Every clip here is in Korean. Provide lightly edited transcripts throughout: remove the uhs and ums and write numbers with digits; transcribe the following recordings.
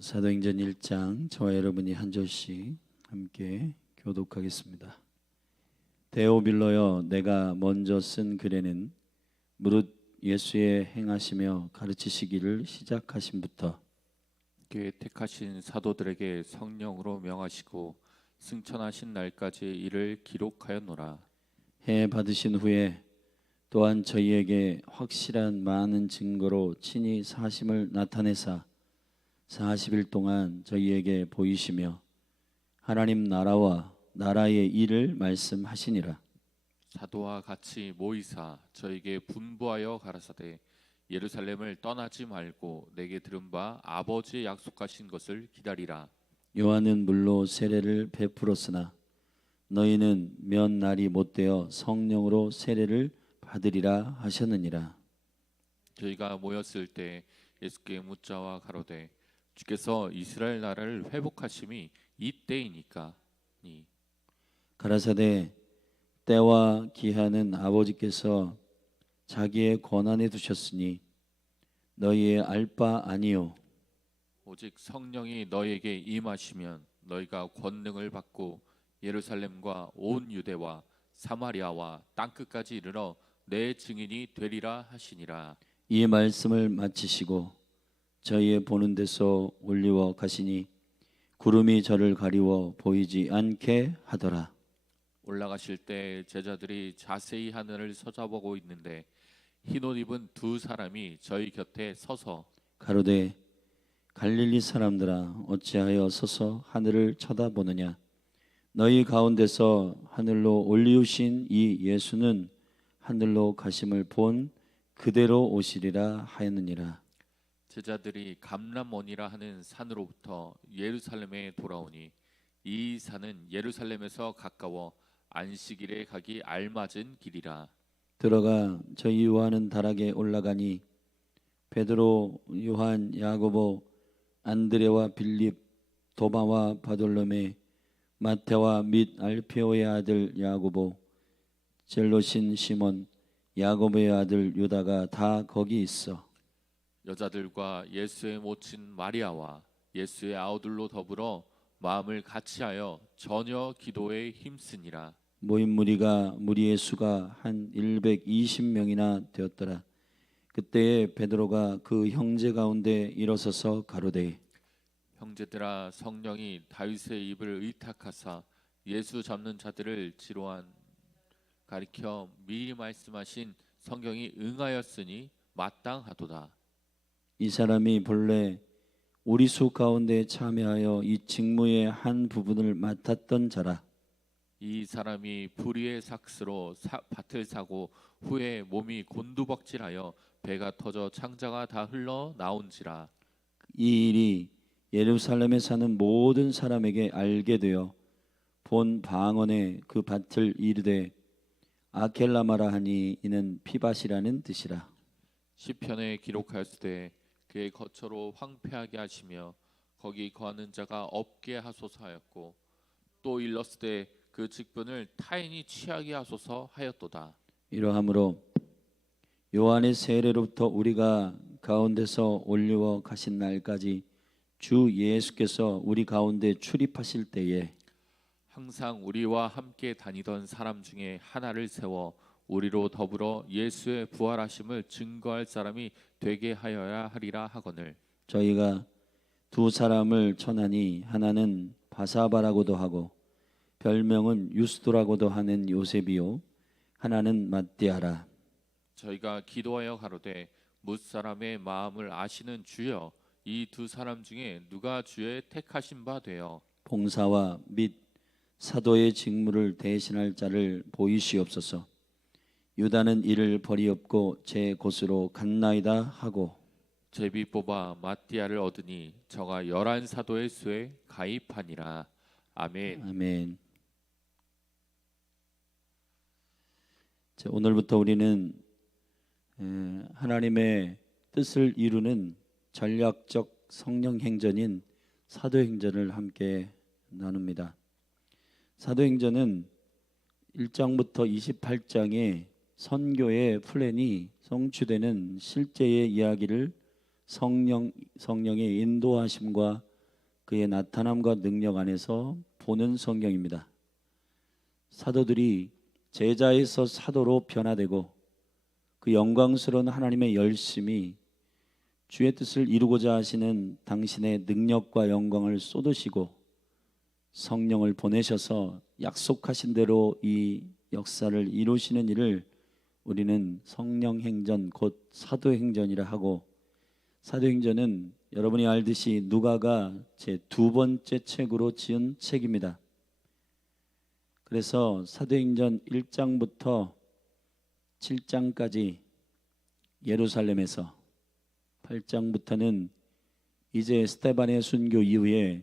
사도행전 1장 저와 여러분이 한 절씩 함께 교독하겠습니다. 데오빌로여, 내가 먼저 쓴 글에는 무릇 예수의 행하시며 가르치시기를 시작하심부터 그의 택하신 사도들에게 성령으로 명하시고 승천하신 날까지 이를 기록하였노라. 해 받으신 후에 또한 저희에게 확실한 많은 증거로 친히 사심을 나타내사 40일 동안 저희에게 보이시며 하나님 나라와 나라의 일을 말씀하시니라. 사도와 같이 모이사 저에게 분부하여 가라사대 예루살렘을 떠나지 말고 내게 들은 바 아버지의 약속하신 것을 기다리라. 요한은 물로 세례를 베풀었으나 너희는 몇 날이 못되어 성령으로 세례를 받으리라 하셨느니라. 저희가 모였을 때 예수께 묻자와 가로되 주께서 이스라엘 나라를 회복하심이 이때이니까 니 가라사대 때와 기한은 아버지께서 자기의 권한에 두셨으니 너희의 알 바 아니요 오직 성령이 너희에게 임하시면 너희가 권능을 받고 예루살렘과 온 유대와 사마리아와 땅끝까지 이르러 내 증인이 되리라 하시니라. 이 말씀을 마치시고 저희의 보는 데서 올리워 가시니 구름이 저를 가리워 보이지 않게 하더라. 올라가실 때 제자들이 자세히 하늘을 쳐다보고 있는데 흰옷 입은 두 사람이 저희 곁에 서서 가로되 갈릴리 사람들아, 어찌하여 서서 하늘을 쳐다보느냐? 너희 가운데서 하늘로 올리우신 이 예수는 하늘로 가심을 본 그대로 오시리라 하였느니라. 제자들이 감람원이라 하는 산으로부터 예루살렘에 돌아오니 이 산은 예루살렘에서 가까워 안식일에 가기 알맞은 길이라. 들어가 저희 요한은 다락에 올라가니 베드로, 요한, 야고보, 안드레와 빌립, 도마와 바돌로메, 마테와 및 알페오의 아들 야고보, 젤로신 시몬, 야고보의 아들 유다가 다 거기 있어. 여자들과 예수의 모친 마리아와 예수의 아우들로 더불어 마음을 같이하여 전혀 기도에 힘쓰니라. 모인 무리의 수가 한 120명이나 되었더라. 그때에 베드로가 그 형제 가운데 일어서서 가로되 형제들아, 성령이 다윗의 입을 의탁하사 예수 잡는 자들을 지로한 가리켜 미리 말씀하신 성경이 응하였으니 마땅하도다. 이 사람이 본래 우리 수 가운데 참여하여 이 직무의 한 부분을 맡았던 자라. 이 사람이 불의의 삭스로 밭을 사고 후에 몸이 곤두벅질하여 배가 터져 창자가 다 흘러 나온지라. 이 일이 예루살렘에 사는 모든 사람에게 알게 되어 본 방언에 그 밭을 이르되 아켈라마라 하니 이는 피밭이라는 뜻이라. 시편에 기록하였으되 그의 거처로 황폐하게 하시며 거기 거하는 자가 없게 하소서 하였고 또 일렀으되 그 직분을 타인이 취하게 하소서 하였도다. 이러하므로 요한의 세례로부터 우리가 가운데서 올리워 가신 날까지 주 예수께서 우리 가운데 출입하실 때에 항상 우리와 함께 다니던 사람 중에 하나를 세워 우리로 더불어 예수의 부활하심을 증거할 사람이 되게 하여야 하리라 하거늘 저희가 두 사람을 천하니 하나는 바사바라고도 하고 별명은 유스도라고도 하는 요셉이요 하나는 matti아라. 저희가 기도하여 가로되 뭇 사람의 마음을 아시는 주여 이 두 사람 중에 누가 주의 택하신 바 되어 봉사와 및 사도의 직무를 대신할 자를 보이시옵소서. 유다는 이를 버리옵고 제 곳으로 갔나이다 하고 제비 뽑아 마띠아를 얻으니 저가 11사도의 수에 가입하니라. 아멘. 아멘. 자, 오늘부터 우리는 하나님의 뜻을 이루는 전략적 성령 행전인 사도행전을 함께 나눕니다. 사도행전은 1장부터 28장의 선교의 플랜이 성취되는 실제의 이야기를 성령의 인도하심과 그의 나타남과 능력 안에서 보는 성경입니다. 사도들이 제자에서 사도로 변화되고 그 영광스러운 하나님의 열심이 주의 뜻을 이루고자 하시는 당신의 능력과 영광을 쏟으시고 성령을 보내셔서 약속하신 대로 이 역사를 이루시는 일을 우리는 성령행전 곧 사도행전이라 하고, 사도행전은 여러분이 알듯이 누가가 제 두 번째 책으로 지은 책입니다. 그래서 사도행전 1장부터 7장까지 예루살렘에서, 8장부터는 이제 스데반의 순교 이후에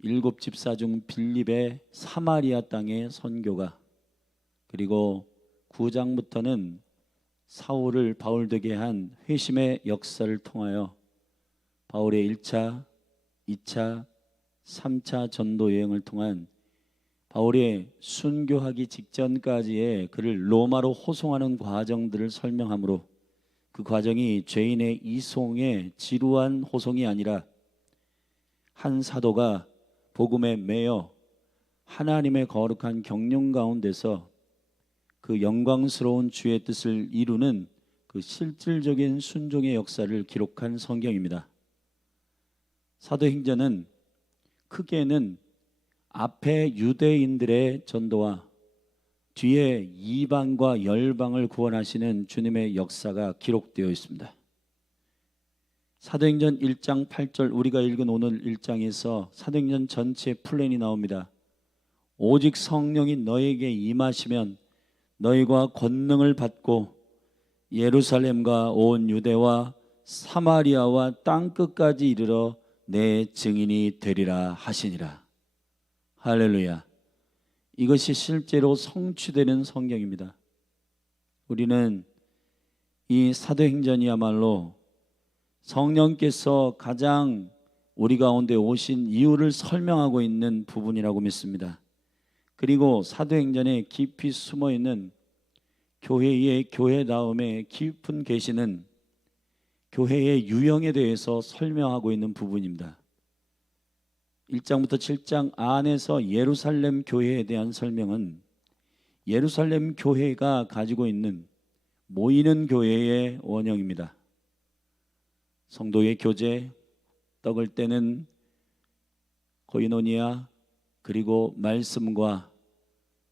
일곱 집사 중 빌립의 사마리아 땅의 선교가, 그리고 9장부터는 사울을 바울 되게 한 회심의 역사를 통하여 바울의 1차, 2차, 3차 전도 여행을 통한 바울의 순교하기 직전까지의 그를 로마로 호송하는 과정들을 설명하므로, 그 과정이 죄인의 이송의 지루한 호송이 아니라 한 사도가 복음에 매여 하나님의 거룩한 경륜 가운데서 그 영광스러운 주의 뜻을 이루는 그 실질적인 순종의 역사를 기록한 성경입니다. 사도행전은 크게는 앞에 유대인들의 전도와 뒤에 이방과 열방을 구원하시는 주님의 역사가 기록되어 있습니다. 사도행전 1장 8절, 우리가 읽은 오늘 1장에서 사도행전 전체 플랜이 나옵니다. 오직 성령이 너에게 임하시면 너희가 권능을 받고 예루살렘과 온 유대와 사마리아와 땅끝까지 이르러 내 증인이 되리라 하시니라. 할렐루야. 이것이 실제로 성취되는 성경입니다. 우리는 이 사도행전이야말로 성령께서 가장 우리 가운데 오신 이유를 설명하고 있는 부분이라고 믿습니다. 그리고 사도행전에 깊이 숨어있는 교회의 교회다움의 깊은 계시는 교회의 유형에 대해서 설명하고 있는 부분입니다. 1장부터 7장 안에서 예루살렘 교회에 대한 설명은 예루살렘 교회가 가지고 있는 모이는 교회의 원형입니다. 성도의 교제, 떡을 떼는 코이노니아, 그리고 말씀과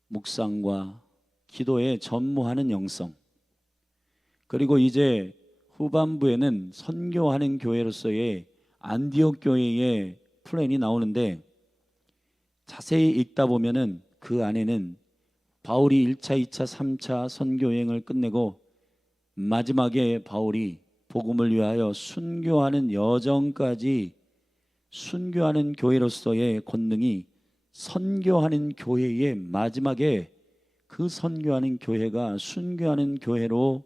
묵상과 기도에 전무하는 영성, 그리고 이제 후반부에는 선교하는 교회로서의 안디옥 교회의 플랜이 나오는데, 자세히 읽다 보면은 그 안에는 바울이 1차, 2차, 3차 선교 여행을 끝내고 마지막에 바울이 복음을 위하여 순교하는 여정까지 순교하는 교회로서의 권능이 선교하는 교회의 마지막에 그 선교하는 교회가 순교하는 교회로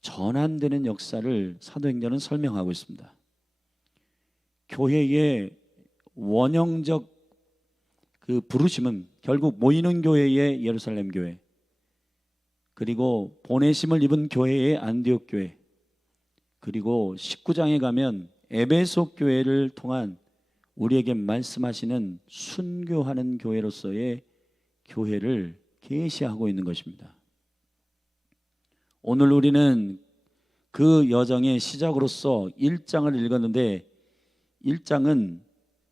전환되는 역사를 사도행전은 설명하고 있습니다. 교회의 원형적 그 부르심은 결국 모이는 교회의 예루살렘 교회, 그리고 보내심을 입은 교회의 안디옥 교회, 그리고 19장에 가면 에베소 교회를 통한 우리에게 말씀하시는 순교하는 교회로서의 교회를 계시하고 있는 것입니다. 오늘 우리는 그 여정의 시작으로서 1장을 읽었는데, 1장은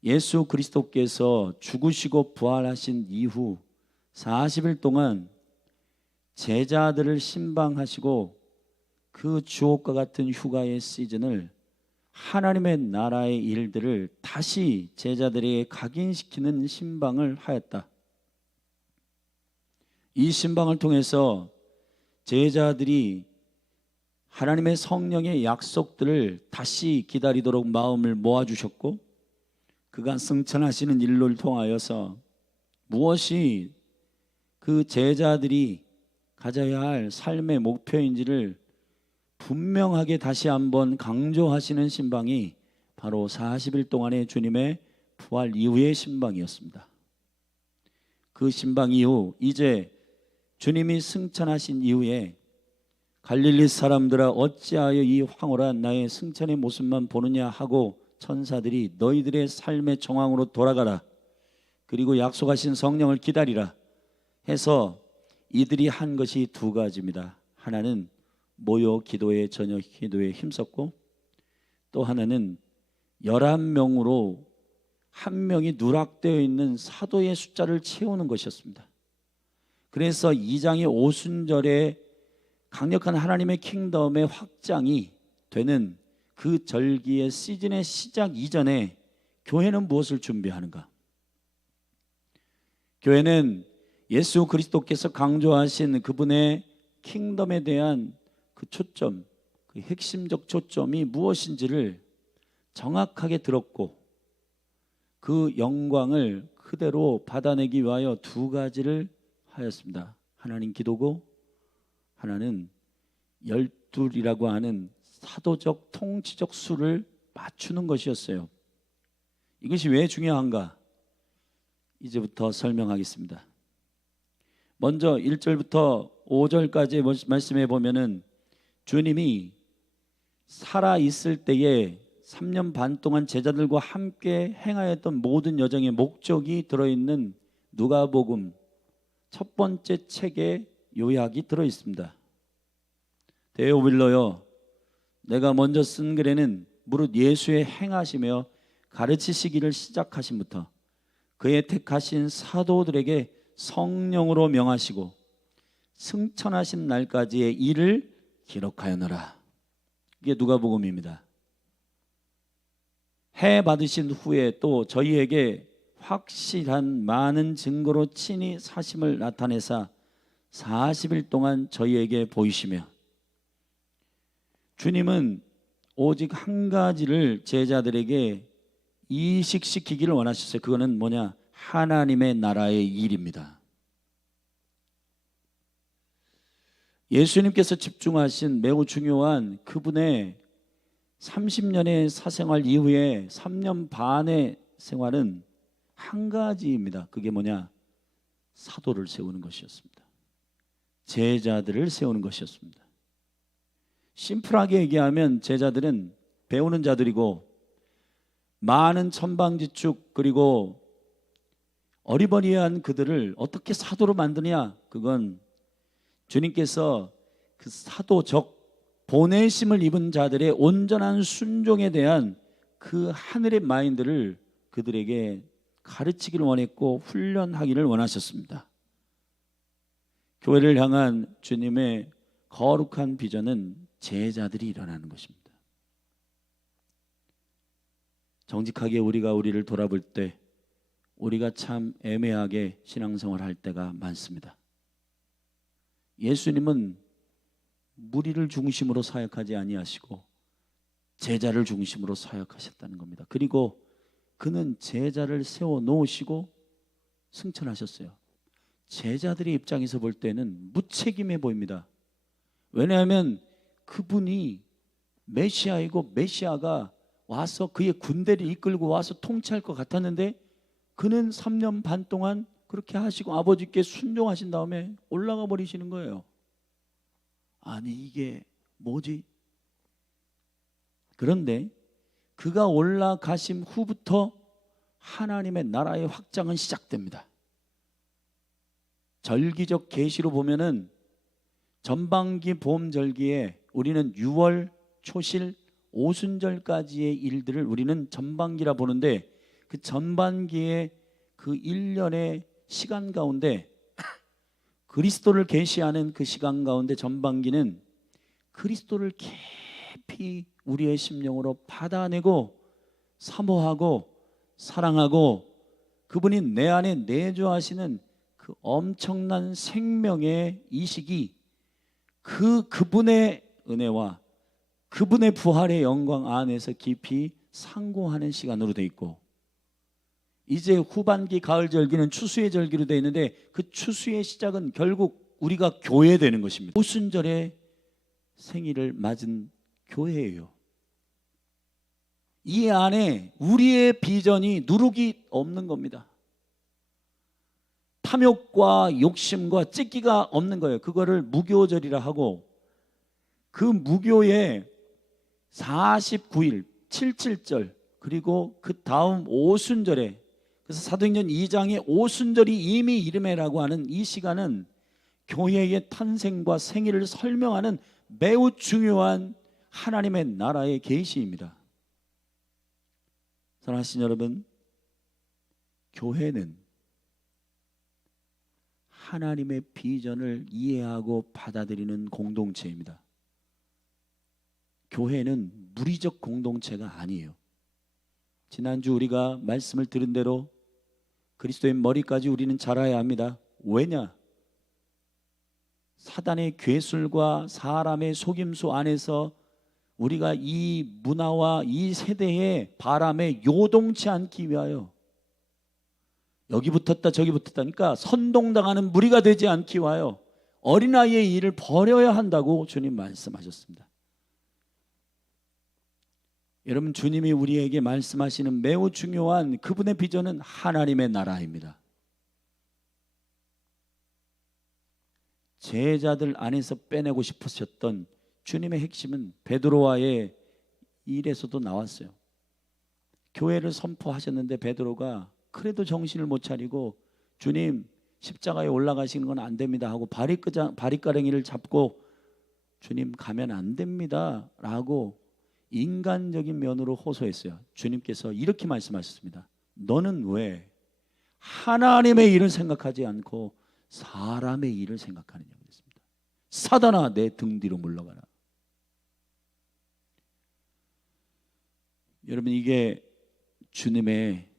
예수 그리스도께서 죽으시고 부활하신 이후 40일 동안 제자들을 신방하시고 그 주옥과 같은 휴가의 시즌을, 하나님의 나라의 일들을 다시 제자들에게 각인시키는 신방을 하였다. 이 신방을 통해서 제자들이 하나님의 성령의 약속들을 다시 기다리도록 마음을 모아주셨고, 그가 승천하시는 일을 통하여서 무엇이 그 제자들이 가져야 할 삶의 목표인지를 분명하게 다시 한번 강조하시는 신방이 바로 40일 동안의 주님의 부활 이후의 신방이었습니다. 그 신방 이후 이제 주님이 승천하신 이후에 갈릴리 사람들아 어찌하여 이 황홀한 나의 승천의 모습만 보느냐 하고 천사들이 너희들의 삶의 정황으로 돌아가라, 그리고 약속하신 성령을 기다리라 해서 이들이 한 것이 두 가지입니다. 하나는 모여 기도에 저녁 기도에 힘썼고, 또 하나는 11명으로 한 명이 누락되어 있는 사도의 숫자를 채우는 것이었습니다. 그래서 2장의 오순절에 강력한 하나님의 킹덤의 확장이 되는 그 절기의 시즌의 시작 이전에 교회는 무엇을 준비하는가? 교회는 예수 그리스도께서 강조하신 그분의 킹덤에 대한 그 초점, 그 핵심적 초점이 무엇인지를 정확하게 들었고, 그 영광을 그대로 받아내기 위하여 두 가지를 하였습니다. 하나는 기도고, 하나는 12이라고 하는 사도적 통치적 수를 맞추는 것이었어요. 이것이 왜 중요한가? 이제부터 설명하겠습니다. 먼저 1절부터 5절까지 말씀해 보면은 주님이 살아 있을 때에 3년 반 동안 제자들과 함께 행하였던 모든 여정의 목적이 들어있는 누가복음 첫 번째 책에 요약이 들어 있습니다. 데오빌로여, 내가 먼저 쓴 글에는 무릇 예수의 행하시며 가르치시기를 시작하심부터 그의 택하신 사도들에게 성령으로 명하시고 승천하신 날까지의 일을 기록하였노라. 이게 누가복음입니다. 해 받으신 후에 또 저희에게 확실한 많은 증거로 친히 사심을 나타내사 40일 동안 저희에게 보이시며, 주님은 오직 한 가지를 제자들에게 이식시키기를 원하셨어요. 그거는 뭐냐? 하나님의 나라의 일입니다. 예수님께서 집중하신 매우 중요한 그분의 30년의 사생활 이후에 3년 반의 생활은 한 가지입니다. 그게 뭐냐? 사도를 세우는 것이었습니다. 제자들을 세우는 것이었습니다. 심플하게 얘기하면 제자들은 배우는 자들이고, 많은 천방지축 그리고 어리버리한 그들을 어떻게 사도로 만드냐? 그건 주님께서 그 사도적 보내심을 입은 자들의 온전한 순종에 대한 그 하늘의 마인드를 그들에게 가르치기를 원했고 훈련하기를 원하셨습니다. 교회를 향한 주님의 거룩한 비전은 제자들이 일어나는 것입니다. 정직하게 우리가 우리를 돌아볼 때 우리가 참 애매하게 신앙생활을 할 때가 많습니다. 예수님은 무리를 중심으로 사역하지 아니하시고 제자를 중심으로 사역하셨다는 겁니다. 그리고 그는 제자를 세워 놓으시고 승천하셨어요. 제자들의 입장에서 볼 때는 무책임해 보입니다. 왜냐하면 그분이 메시아이고 메시아가 와서 그의 군대를 이끌고 와서 통치할 것 같았는데, 그는 3년 반 동안 그렇게 하시고 아버지께 순종하신 다음에 올라가 버리시는 거예요. 아니 이게 뭐지? 그런데 그가 올라가심 후부터 하나님의 나라의 확장은 시작됩니다. 절기적 계시로 보면은 전반기 보험절기에 우리는 6월 초실 오순절까지의 일들을 우리는 전반기라 보는데, 그 전반기의 그 1년의 시간 가운데 그리스도를 계시하는 그 시간 가운데 전반기는 그리스도를 깊이 우리의 심령으로 받아내고 사모하고 사랑하고 그분이 내 안에 내주하시는 그 엄청난 생명의 이식이 그분의 은혜와 그분의 부활의 영광 안에서 깊이 상고하는 시간으로 되어 있고, 이제 후반기 가을 절기는 추수의 절기로 되어 있는데 그 추수의 시작은 결국 우리가 교회 되는 것입니다. 오순절에 생일을 맞은 교회예요. 이 안에 우리의 비전이 누룩이 없는 겁니다. 탐욕과 욕심과 찢기가 없는 거예요. 그거를 무교절이라 하고, 그 무교에 49일 77절 그리고 그 다음 오순절에, 그래서 사도행전 2장의 오순절이 이미 이르매라고 하는 이 시간은 교회의 탄생과 생일을 설명하는 매우 중요한 하나님의 나라의 계시입니다. 사랑하신 여러분, 교회는 하나님의 비전을 이해하고 받아들이는 공동체입니다. 교회는 무리적 공동체가 아니에요. 지난주 우리가 말씀을 들은 대로 그리스도의 머리까지 우리는 자라야 합니다. 왜냐? 사단의 괴술과 사람의 속임수 안에서 우리가 이 문화와 이 세대의 바람에 요동치 않기 위하여, 여기 붙었다 저기 붙었다니까 선동당하는 무리가 되지 않기 위하여 어린아이의 일을 버려야 한다고 주님 말씀하셨습니다. 여러분, 주님이 우리에게 말씀하시는 매우 중요한 그분의 비전은 하나님의 나라입니다. 제자들 안에서 빼내고 싶으셨던 주님의 핵심은 베드로와의 일에서도 나왔어요. 교회를 선포하셨는데 베드로가 그래도 정신을 못 차리고 주님 십자가에 올라가시는 건 안 됩니다 하고 바리가랭이를 잡고 주님 가면 안 됩니다 라고 인간적인 면으로 호소했어요. 주님께서 이렇게 말씀하셨습니다. 너는 왜 하나님의 일을 생각하지 않고 사람의 일을 생각하느냐 그랬습니다. 사단아, 내 등 뒤로 물러가라. 여러분, 이게 주님의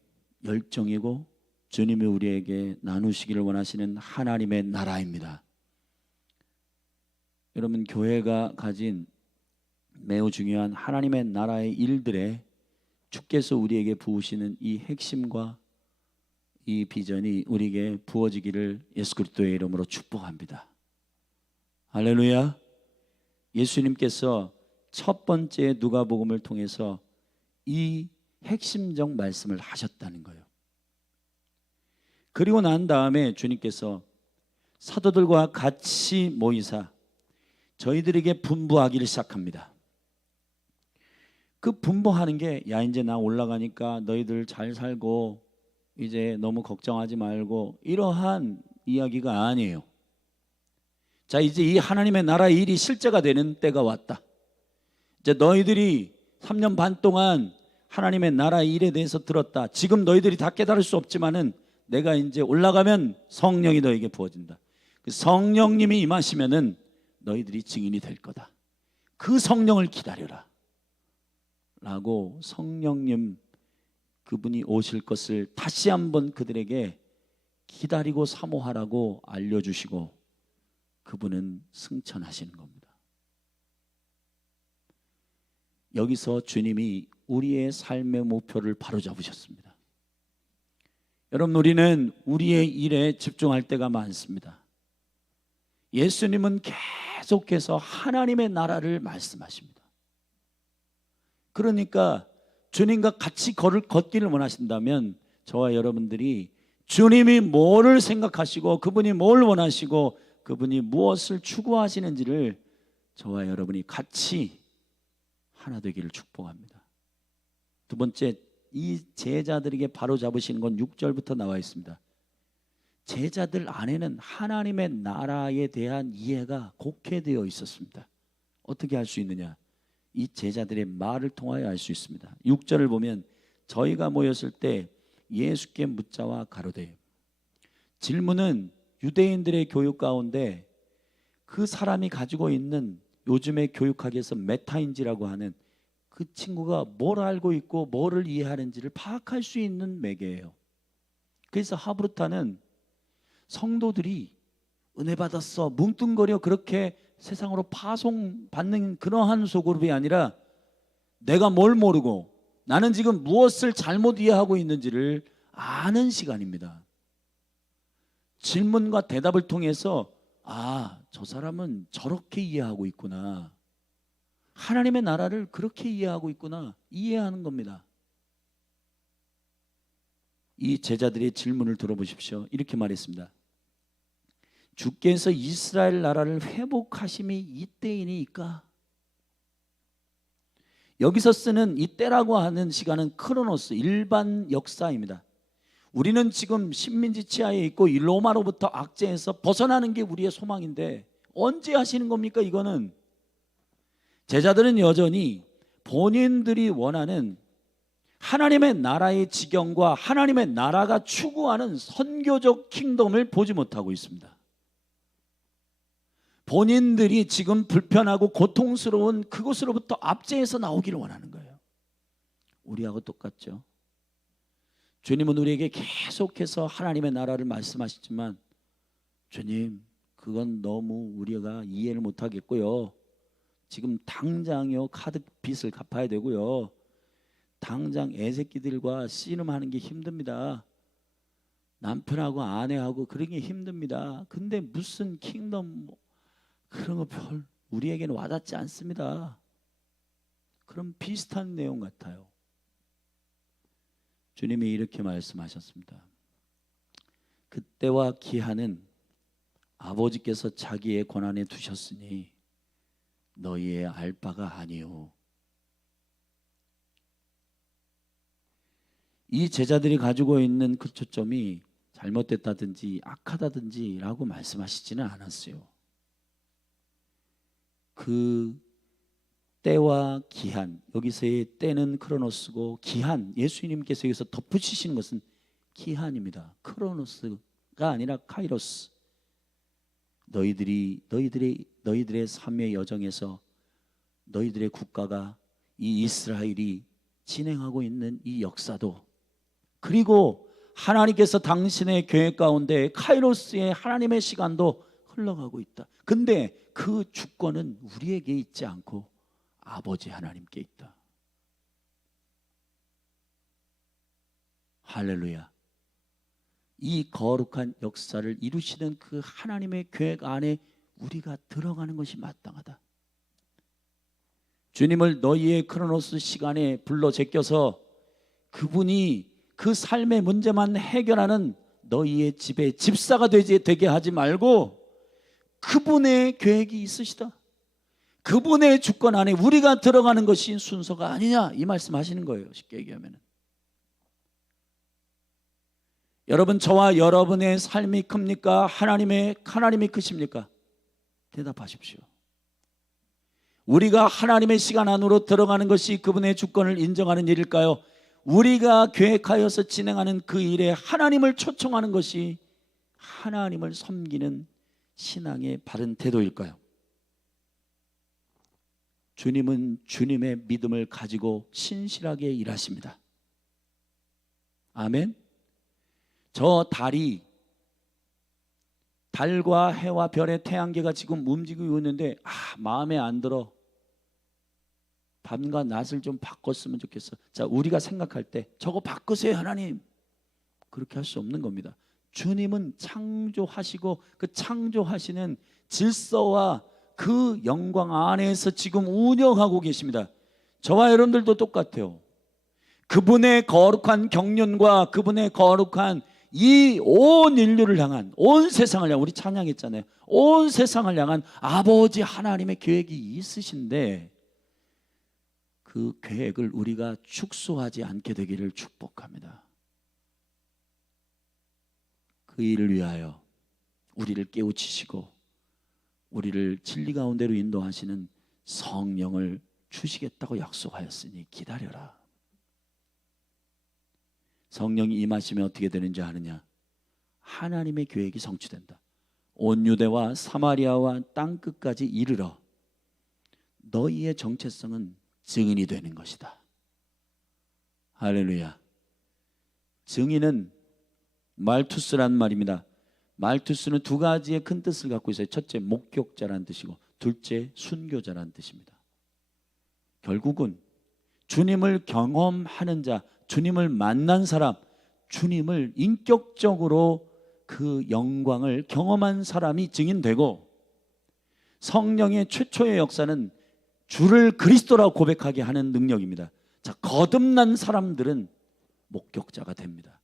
열정이고 주님이 우리에게 나누시기를 원하시는 하나님의 나라입니다. 여러분, 교회가 가진 매우 중요한 하나님의 나라의 일들에 주께서 우리에게 부으시는 이 핵심과 이 비전이 우리에게 부어지기를 예수 그리스도의 이름으로 축복합니다. 할렐루야. 예수님께서 첫 번째 누가복음을 통해서 이 핵심적 말씀을 하셨다는 거예요. 그리고 난 다음에 주님께서 사도들과 같이 모이사 저희들에게 분부하기를 시작합니다. 그 분부하는 게, 야 이제 나 올라가니까 너희들 잘 살고 이제 너무 걱정하지 말고, 이러한 이야기가 아니에요. 자, 이제 이 하나님의 나라 일이 실제가 되는 때가 왔다. 이제 너희들이 3년 반 동안 하나님의 나라 일에 대해서 들었다. 지금 너희들이 다 깨달을 수 없지만은 내가 이제 올라가면 성령이 너에게 부어진다. 그 성령님이 임하시면은 너희들이 증인이 될 거다. 그 성령을 기다려라 라고 성령님 그분이 오실 것을 다시 한번 그들에게 기다리고 사모하라고 알려주시고 그분은 승천하시는 겁니다. 여기서 주님이 우리의 삶의 목표를 바로잡으셨습니다. 여러분, 우리는 우리의 일에 집중할 때가 많습니다. 예수님은 계속해서 하나님의 나라를 말씀하십니다. 그러니까 주님과 같이 걷기를 원하신다면 저와 여러분들이 주님이 뭐를 생각하시고 그분이 뭘 원하시고 그분이 무엇을 추구하시는지를 저와 여러분이 같이 하나 되기를 축복합니다. 두 번째, 이 제자들에게 바로 잡으시는 건 6절부터 나와 있습니다. 제자들 안에는 하나님의 나라에 대한 이해가 곡해되어 있었습니다. 어떻게 할 수 있느냐? 이 제자들의 말을 통하여 알 수 있습니다. 6절을 보면 저희가 모였을 때 예수께 묻자와 가로되. 질문은 유대인들의 교육 가운데 그 사람이 가지고 있는 요즘의 교육학에서 메타인지라고 하는 그 친구가 뭘 알고 있고 뭐를 이해하는지를 파악할 수 있는 매개예요. 그래서 하브르타는 성도들이 은혜 받았어 뭉뚱거려 그렇게 세상으로 파송받는 그러한 소그룹이 아니라 내가 뭘 모르고 나는 지금 무엇을 잘못 이해하고 있는지를 아는 시간입니다. 질문과 대답을 통해서 저 사람은 저렇게 이해하고 있구나, 하나님의 나라를 그렇게 이해하고 있구나, 이해하는 겁니다. 이 제자들의 질문을 들어보십시오. 이렇게 말했습니다. 주께서 이스라엘 나라를 회복하심이 이때이니까. 여기서 쓰는 이 때라고 하는 시간은 크로노스, 일반 역사입니다. 우리는 지금 식민지 치하에 있고 이 로마로부터 압제해서 벗어나는 게 우리의 소망인데 언제 하시는 겁니까? 이거는 제자들은 여전히 본인들이 원하는 하나님의 나라의 지경과 하나님의 나라가 추구하는 선교적 킹덤을 보지 못하고 있습니다. 본인들이 지금 불편하고 고통스러운 그곳으로부터 압제해서 나오기를 원하는 거예요. 우리하고 똑같죠. 주님은 우리에게 계속해서 하나님의 나라를 말씀하시지만 주님, 그건 너무 우리가 이해를 못하겠고요. 지금 당장요 카드 빚을 갚아야 되고요. 당장 애새끼들과 씨름하는 게 힘듭니다. 남편하고 아내하고 그런 게 힘듭니다. 근데 무슨 킹덤 그런 거 별 우리에게는 와닿지 않습니다. 그럼 비슷한 내용 같아요. 주님이 이렇게 말씀하셨습니다. 그때와 기한은 아버지께서 자기의 권한에 두셨으니 너희의 알 바가 아니요. 이 제자들이 가지고 있는 그 초점이 잘못됐다든지 악하다든지 라고 말씀하시지는 않았어요. 그 때와 기한, 여기서의 때는 크로노스고 기한, 예수님께서 여기서 덧붙이시는 것은 기한입니다. 크로노스가 아니라 카이로스. 너희들의 삶의 여정에서 너희들의 국가가 이 이스라엘이 진행하고 있는 이 역사도, 그리고 하나님께서 당신의 계획 가운데 카이로스의 하나님의 시간도 흘러가고 있다. 근데 그 주권은 우리에게 있지 않고 아버지 하나님께 있다. 할렐루야. 이 거룩한 역사를 이루시는 그 하나님의 계획 안에 우리가 들어가는 것이 마땅하다. 주님을 너희의 크로노스 시간에 불러 제껴서 그분이 그 삶의 문제만 해결하는 너희의 집에 집사가 되게 하지 말고 그분의 계획이 있으시다. 그분의 주권 안에 우리가 들어가는 것이 순서가 아니냐, 이 말씀하시는 거예요. 쉽게 얘기하면. 여러분, 저와 여러분의 삶이 큽니까? 하나님이 크십니까? 대답하십시오. 우리가 하나님의 시간 안으로 들어가는 것이 그분의 주권을 인정하는 일일까요? 우리가 계획하여서 진행하는 그 일에 하나님을 초청하는 것이 하나님을 섬기는 신앙의 바른 태도일까요? 주님은 주님의 믿음을 가지고 신실하게 일하십니다. 아멘. 저 달과 해와 별의 태양계가 지금 움직이고 있는데 마음에 안 들어. 밤과 낮을 좀 바꿨으면 좋겠어. 자, 우리가 생각할 때 저거 바꾸세요 하나님, 그렇게 할 수 없는 겁니다. 주님은 창조하시고 그 창조하시는 질서와 그 영광 안에서 지금 운영하고 계십니다. 저와 여러분들도 똑같아요. 그분의 거룩한 경륜과 그분의 거룩한 이 온 인류를 향한, 온 세상을 향한, 우리 찬양했잖아요. 온 세상을 향한 아버지 하나님의 계획이 있으신데 그 계획을 우리가 축소하지 않게 되기를 축복합니다. 그 일을 위하여 우리를 깨우치시고 우리를 진리 가운데로 인도하시는 성령을 주시겠다고 약속하였으니 기다려라. 성령이 임하시면 어떻게 되는지 아느냐? 하나님의 계획이 성취된다. 온 유대와 사마리아와 땅끝까지 이르러 너희의 정체성은 증인이 되는 것이다. 할렐루야. 증인은 말투스란 말입니다. 말투스는 두 가지의 큰 뜻을 갖고 있어요. 첫째, 목격자라는 뜻이고 둘째, 순교자라는 뜻입니다. 결국은 주님을 경험하는 자, 주님을 만난 사람, 주님을 인격적으로 그 영광을 경험한 사람이 증인되고, 성령의 최초의 역사는 주를 그리스도라고 고백하게 하는 능력입니다. 자, 거듭난 사람들은 목격자가 됩니다.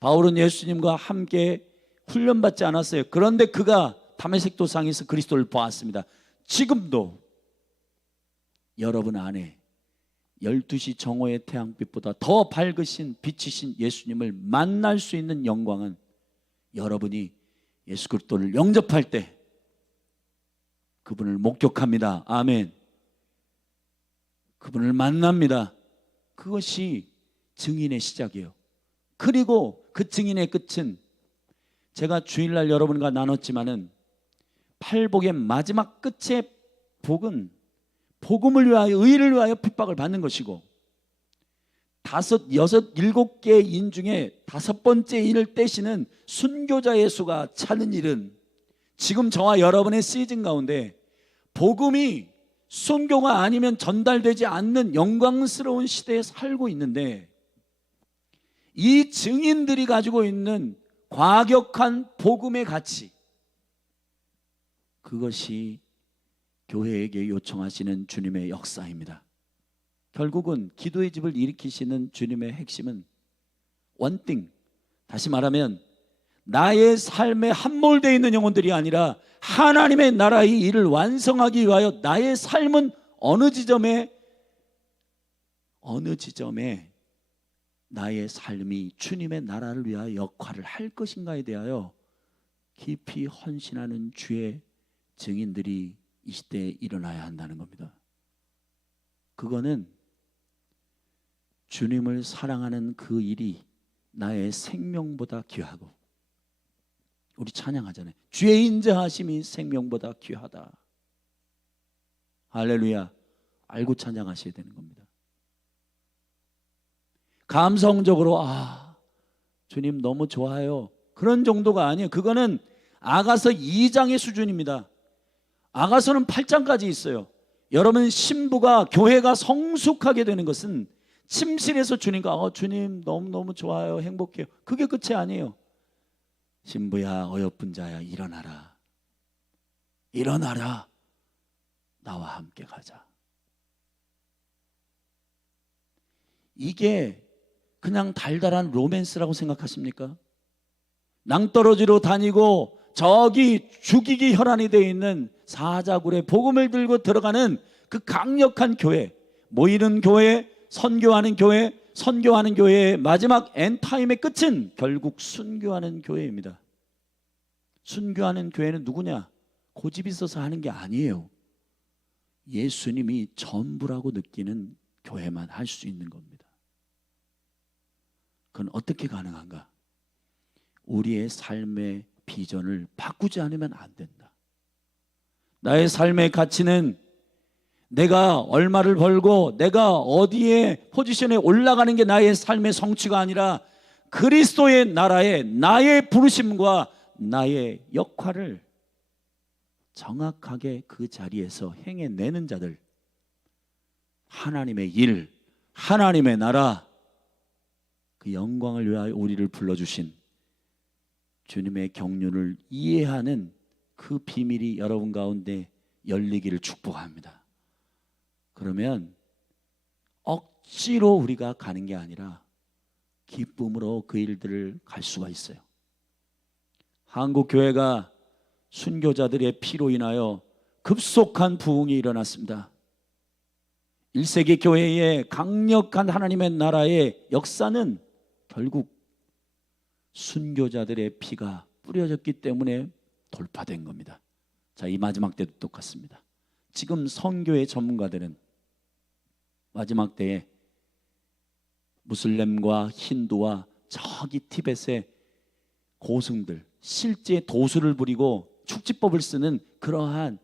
바울은 예수님과 함께 훈련받지 않았어요. 그런데 그가 다메섹 도상에서 그리스도를 보았습니다. 지금도 여러분 안에 12시 정오의 태양빛보다 더 밝으신 빛이신 예수님을 만날 수 있는 영광은 여러분이 예수 그리스도를 영접할 때 그분을 목격합니다. 아멘. 그분을 만납니다. 그것이 증인의 시작이에요. 그리고 그 증인의 끝은 제가 주일날 여러분과 나눴지만은 팔복의 마지막 끝의 복은 복음을 위하여 의를 위하여 핍박을 받는 것이고 5, 6, 7개의 인 중에 5번째 인을 떼시는 순교자의 수가 차는 일은 지금 저와 여러분의 시즌 가운데 복음이 순교가 아니면 전달되지 않는 영광스러운 시대에 살고 있는데 이 증인들이 가지고 있는 과격한 복음의 가치, 그것이 교회에게 요청하시는 주님의 역사입니다. 결국은 기도의 집을 일으키시는 주님의 핵심은 원띵, 다시 말하면 나의 삶에 함몰되어 있는 영혼들이 아니라 하나님의 나라의 일을 완성하기 위하여 나의 삶은 어느 지점에 나의 삶이 주님의 나라를 위하여 역할을 할 것인가에 대하여 깊이 헌신하는 주의 증인들이 이 시대에 일어나야 한다는 겁니다. 그거는 주님을 사랑하는 그 일이 나의 생명보다 귀하고, 우리 찬양하잖아요. 주의 인자하심이 생명보다 귀하다. 할렐루야. 알고 찬양하셔야 되는 겁니다. 감성적으로 주님 너무 좋아요, 그런 정도가 아니에요. 그거는 아가서 2장의 수준입니다. 아가서는 8장까지 있어요. 여러분, 신부가, 교회가 성숙하게 되는 것은 침실에서 주님과 주님 너무너무 좋아요, 행복해요, 그게 끝이 아니에요. 신부야, 어여쁜 자야, 일어나라, 일어나라, 나와 함께 가자. 이게 그냥 달달한 로맨스라고 생각하십니까? 낭떠러지로 다니고 저기 죽이기 혈안이 되어 있는 사자굴에 복음을 들고 들어가는 그 강력한 교회, 모이는 교회, 선교하는 교회, 선교하는 교회의 마지막 엔타임의 끝은 결국 순교하는 교회입니다. 순교하는 교회는 누구냐? 고집 있어서 하는 게 아니에요. 예수님이 전부라고 느끼는 교회만 할 수 있는 겁니다. 그건 어떻게 가능한가? 우리의 삶의 비전을 바꾸지 않으면 안 된다. 나의 삶의 가치는 내가 얼마를 벌고 내가 어디에 포지션에 올라가는 게 나의 삶의 성취가 아니라 그리스도의 나라에 나의 부르심과 나의 역할을 정확하게 그 자리에서 행해내는 자들, 하나님의 일, 하나님의 나라, 그 영광을 위하여 우리를 불러주신 주님의 경륜을 이해하는 그 비밀이 여러분 가운데 열리기를 축복합니다. 그러면 억지로 우리가 가는 게 아니라 기쁨으로 그 일들을 갈 수가 있어요. 한국 교회가 순교자들의 피로 인하여 급속한 부흥이 일어났습니다. 1세기 교회의 강력한 하나님의 나라의 역사는 결국 순교자들의 피가 뿌려졌기 때문에 돌파된 겁니다. 자, 이 마지막 때도 똑같습니다. 지금 선교의 전문가들은 마지막 때에 무슬림과 힌두와 저기 티벳의 고승들, 실제 도수를 부리고 축지법을 쓰는 그러한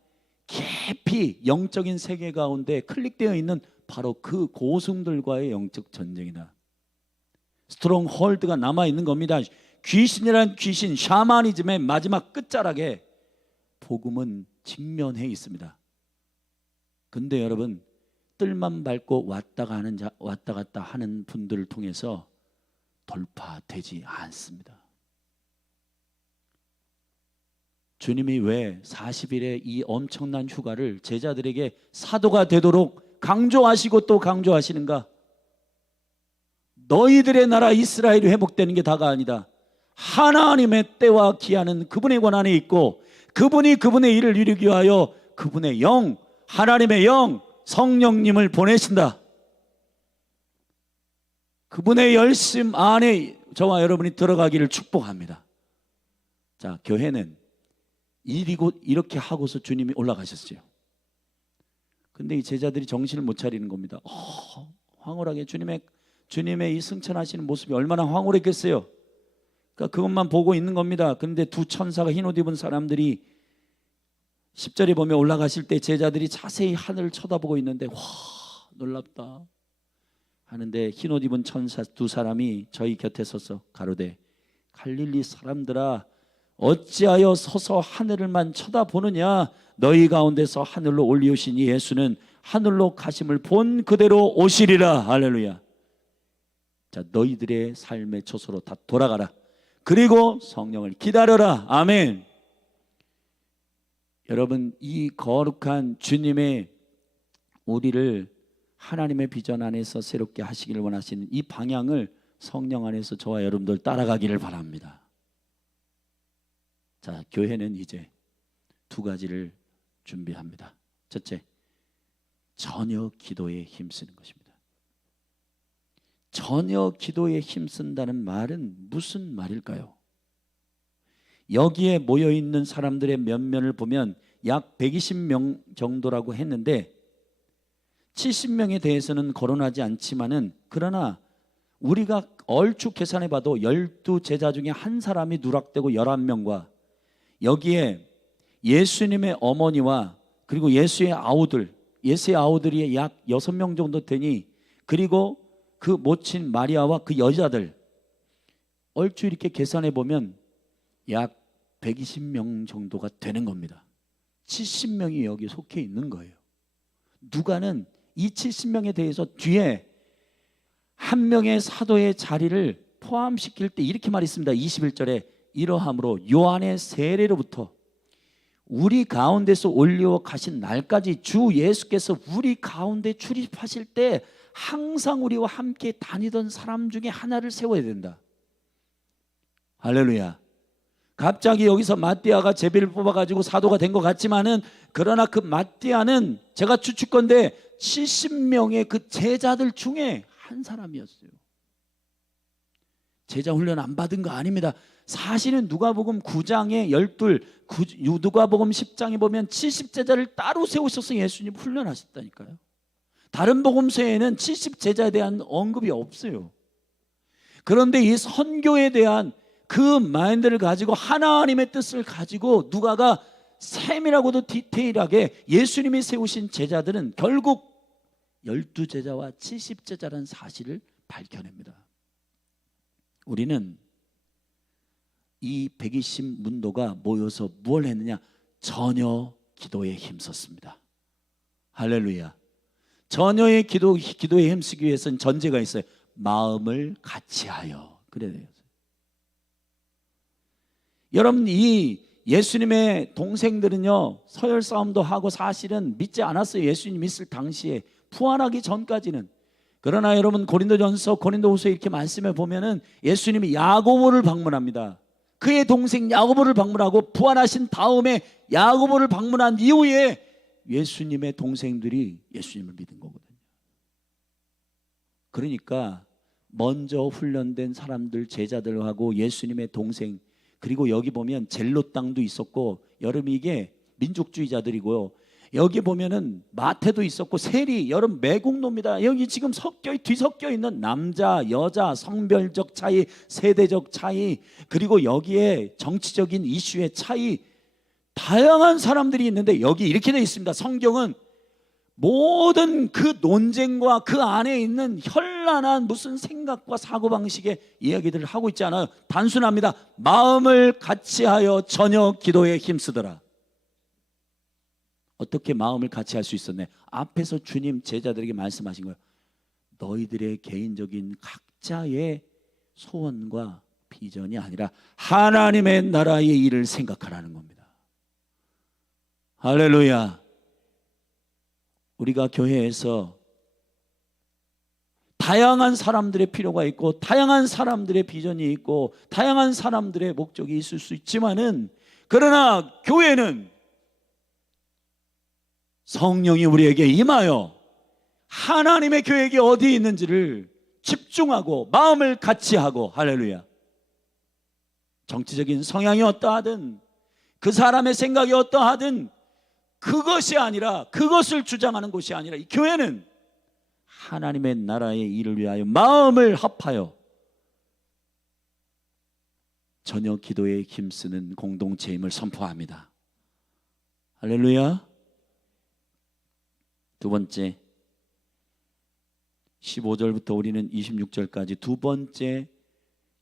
깊이 영적인 세계 가운데 클릭되어 있는 바로 그 고승들과의 영적 전쟁이다. 스트롱홀드가 남아있는 겁니다. 귀신이란 귀신, 샤머니즘의 마지막 끝자락에 복음은 직면해 있습니다. 근데 여러분, 뜰만 밟고 왔다 갔다 하는 분들을 통해서 돌파되지 않습니다. 주님이 왜 40일의 이 엄청난 휴가를 제자들에게 사도가 되도록 강조하시고 또 강조하시는가? 너희들의 나라 이스라엘이 회복되는 게 다가 아니다. 하나님의 때와 기한은 그분의 권한에 있고 그분이 그분의 일을 이루기 위하여 그분의 영, 하나님의 영, 성령님을 보내신다. 그분의 열심 안에 저와 여러분이 들어가기를 축복합니다. 자, 교회는 이렇게 하고서 주님이 올라가셨어요. 근데 이 제자들이 정신을 못 차리는 겁니다. 황홀하게 주님의 이 승천하시는 모습이 얼마나 황홀했겠어요. 그러니까 그것만 보고 있는 겁니다. 그런데 두 천사가 흰 옷 입은 사람들이 10절에 보면 올라가실 때 제자들이 자세히 하늘을 쳐다보고 있는데 와, 놀랍다 하는데 흰 옷 입은 천사 두 사람이 저희 곁에 서서 가로되 갈릴리 사람들아 어찌하여 서서 하늘을만 쳐다보느냐. 너희 가운데서 하늘로 올리우시니 예수는 하늘로 가심을 본 그대로 오시리라. 할렐루야. 자, 너희들의 삶의 초소로 다 돌아가라. 그리고 성령을 기다려라. 아멘. 여러분, 이 거룩한 주님의 우리를 하나님의 비전 안에서 새롭게 하시기를 원하시는 이 방향을 성령 안에서 저와 여러분들 따라가기를 바랍니다. 자, 교회는 이제 두 가지를 준비합니다. 첫째, 저녁 기도에 힘쓰는 것입니다. 저녁 기도에 힘쓴다는 말은 무슨 말일까요? 여기에 모여있는 사람들의 면면을 보면 약 120명 정도라고 했는데 70명에 대해서는 거론하지 않지만은 그러나 우리가 얼추 계산해 봐도 12제자 중에 한 사람이 누락되고 11명과 여기에 예수님의 어머니와 그리고 예수의 아우들이 약 6명 정도 되니 그리고 그 모친 마리아와 그 여자들 얼추 이렇게 계산해 보면 약 120명 정도가 되는 겁니다. 70명이 여기 속해 있는 거예요. 누가는 이 70명에 대해서 뒤에 한 명의 사도의 자리를 포함시킬 때 이렇게 말했습니다. 21절에 이러함으로 요한의 세례로부터 우리 가운데서 올려 가신 날까지 주 예수께서 우리 가운데 출입하실 때 항상 우리와 함께 다니던 사람 중에 하나를 세워야 된다. 할렐루야. 갑자기 여기서 마띠아가 제비를 뽑아가지고 사도가 된 것 같지만은 그러나 그 마띠아는 제가 추측건데 70명의 그 제자들 중에 한 사람이었어요. 제자 훈련 안 받은 거 아닙니다. 사실은 누가복음 9장에 12, 누가복음 10장에 보면 70제자를 따로 세우셔서 예수님 훈련하셨다니까요. 다른 복음서에는 70제자에 대한 언급이 없어요. 그런데 이 선교에 대한 그 마인드를 가지고 하나님의 뜻을 가지고 누가가 세밀하고도 디테일하게 예수님이 세우신 제자들은 결국 12제자와 70제자라는 사실을 밝혀냅니다. 우리는 이 120문도가 모여서 무엇을 했느냐? 전혀 기도에 힘썼습니다. 할렐루야. 전혀의 기도에 힘쓰기 위해서는 전제가 있어요. 마음을 같이하여. 그래야 돼요. 여러분, 이 예수님의 동생들은요 서열 싸움도 하고 사실은 믿지 않았어요. 예수님 있을 당시에 부활하기 전까지는. 그러나 여러분 고린도전서 고린도후서 이렇게 말씀해 보면은 예수님이 야고보를 방문합니다. 그의 동생 야고보를 방문하고 부활하신 다음에 야고보를 방문한 이후에 예수님의 동생들이 예수님을 믿은 거거든요. 그러니까 먼저 훈련된 사람들 제자들하고 예수님의 동생, 그리고 여기 보면 젤로 땅도 있었고 여러분 이게 민족주의자들이고요. 여기 보면은 마태도 있었고 세리, 여러분 매국노입니다. 여기 지금 뒤섞여 있는 남자, 여자, 성별적 차이, 세대적 차이, 그리고 여기에 정치적인 이슈의 차이, 다양한 사람들이 있는데 여기 이렇게 되어 있습니다. 성경은 모든 그 논쟁과 그 안에 있는 현란한 무슨 생각과 사고방식의 이야기들을 하고 있지 않아요. 단순합니다. 마음을 같이하여 저녁 기도에 힘쓰더라. 어떻게 마음을 같이 할 수 있었네? 앞에서 주님 제자들에게 말씀하신 거예요. 너희들의 개인적인 각자의 소원과 비전이 아니라 하나님의 나라의 일을 생각하라는 겁니다. 할렐루야. 우리가 교회에서 다양한 사람들의 필요가 있고 다양한 사람들의 비전이 있고 다양한 사람들의 목적이 있을 수 있지만은 그러나 교회는 성령이 우리에게 임하여 하나님의 계획이 어디에 있는지를 집중하고 마음을 같이 하고, 할렐루야. 정치적인 성향이 어떠하든 그 사람의 생각이 어떠하든 그것이 아니라, 그것을 주장하는 곳이 아니라, 이 교회는 하나님의 나라의 일을 위하여 마음을 합하여 전혀 기도에 힘쓰는 공동체임을 선포합니다. 할렐루야. 두 번째, 15절부터 우리는 26절까지 두 번째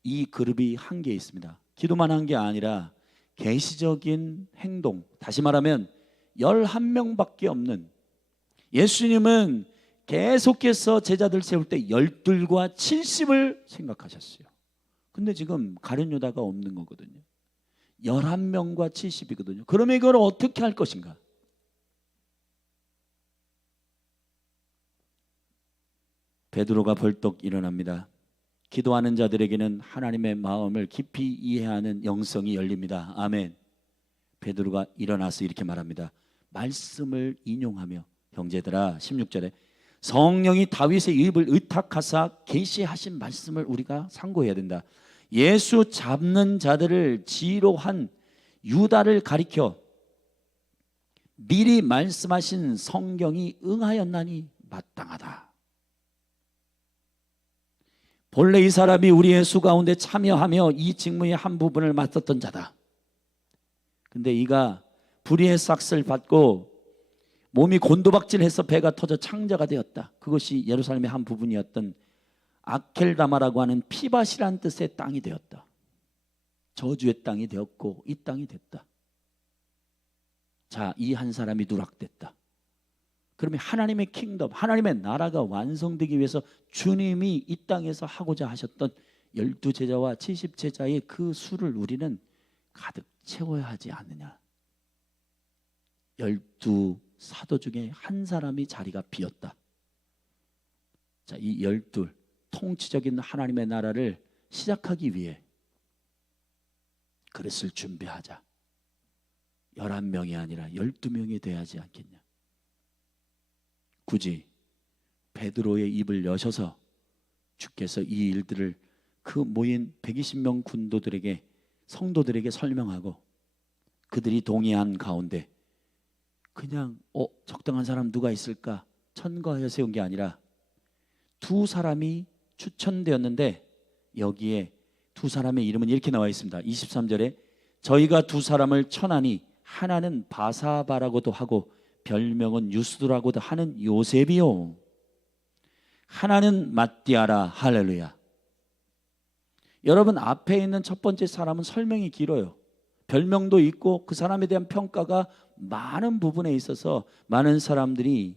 이 그룹이 한 게 있습니다. 기도만 한 게 아니라 계시적인 행동, 다시 말하면 11명밖에 없는, 예수님은 계속해서 제자들 세울 때 12과 70을 생각하셨어요. 근데 지금 가룟 유다가 없는 거거든요. 11명과 70이거든요. 그러면 이걸 어떻게 할 것인가? 베드로가 벌떡 일어납니다. 기도하는 자들에게는 하나님의 마음을 깊이 이해하는 영성이 열립니다. 아멘. 베드로가 일어나서 이렇게 말합니다. 말씀을 인용하며, 형제들아, 16절에 성령이 다윗의 입을 의탁하사 계시하신 말씀을 우리가 상고해야 된다. 예수 잡는 자들을 지로한 유다를 가리켜 미리 말씀하신 성경이 응하였나니 마땅하다. 본래 이 사람이 우리 예수 가운데 참여하며 이 직무의 한 부분을 맡았던 자다. 근데 이가 불의의 싹을 받고 몸이 곤두박질해서 배가 터져 창자가 되었다. 그것이 예루살렘의 한 부분이었던 아켈다마라고 하는 피밭이라는 뜻의 땅이 되었다. 저주의 땅이 되었고 이 땅이 됐다. 자, 이 한 사람이 누락됐다. 그러면 하나님의 킹덤, 하나님의 나라가 완성되기 위해서 주님이 이 땅에서 하고자 하셨던 12제자와 70제자의 그 수를 우리는 가득 채워야 하지 않느냐. 12 사도 중에 한 사람이 자리가 비었다. 자, 이 12 통치적인 하나님의 나라를 시작하기 위해 그릇을 준비하자. 11명이 아니라 12명이 돼야지 않겠냐. 굳이 베드로의 입을 여셔서 주께서 이 일들을 그 모인 120명 군도들에게, 성도들에게 설명하고 그들이 동의한 가운데 그냥 적당한 사람 누가 있을까 천거하여 세운 게 아니라 두 사람이 추천되었는데, 여기에 두 사람의 이름은 이렇게 나와 있습니다. 23절에 저희가 두 사람을 천하니 하나는 바사바라고도 하고 별명은 유스도라고도 하는 요셉이요, 하나는 마띠아라. 할렐루야. 여러분, 앞에 있는 첫 번째 사람은 설명이 길어요. 별명도 있고 그 사람에 대한 평가가 많은 부분에 있어서 많은 사람들이